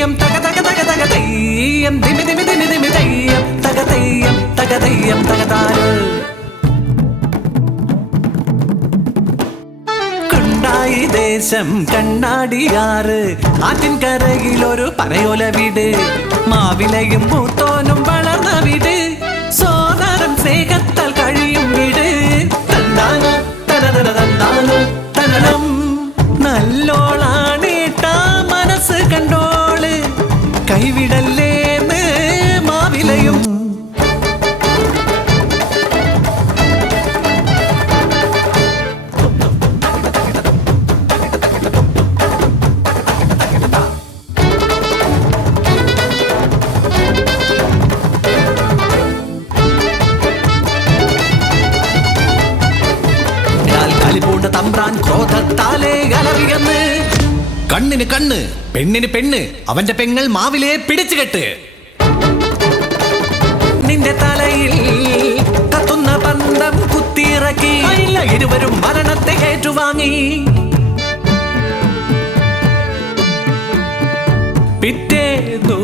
തെയ്യം തക തക തക തക Theyyam Dimi Dimi Dimi Dimi Theyyam തക തെയ്യം തകതാര് കുണ്ടായി ദേശം കണ്ണാടിയാറ് ആറ്റിൻകരയിലൊരു പനയോല വീട് മാവിലയും മൂത്തോനും വളർന്ന വീട് സോദരം സ്നേഹത്താൽ കഴിയും വീട് തന്നാനോ തനതന തന്നാനോ തനനം നല്ലോളാണേട്ട മനസ്സ് കണ്ടോള് കൈവിടല്ലേന്ന് മാവിലയും കലിപൂണ്ട തമ്പ്രാൻ ക്രോധത്താലേ അലറിയെന്ന് കണ്ണിന് കണ്ണ് പെണ്ണിന് പെണ്ണ് അവന്റെ പെങ്ങൾ മാവിലെ പിടിച്ചു കെട്ട് നിന്റെ തലയിൽ കത്തുന്ന പന്തം കുത്തിയിറക്കി ഇരുവരും മരണത്തെ ഏറ്റുവാങ്ങി പിറ്റേന്നു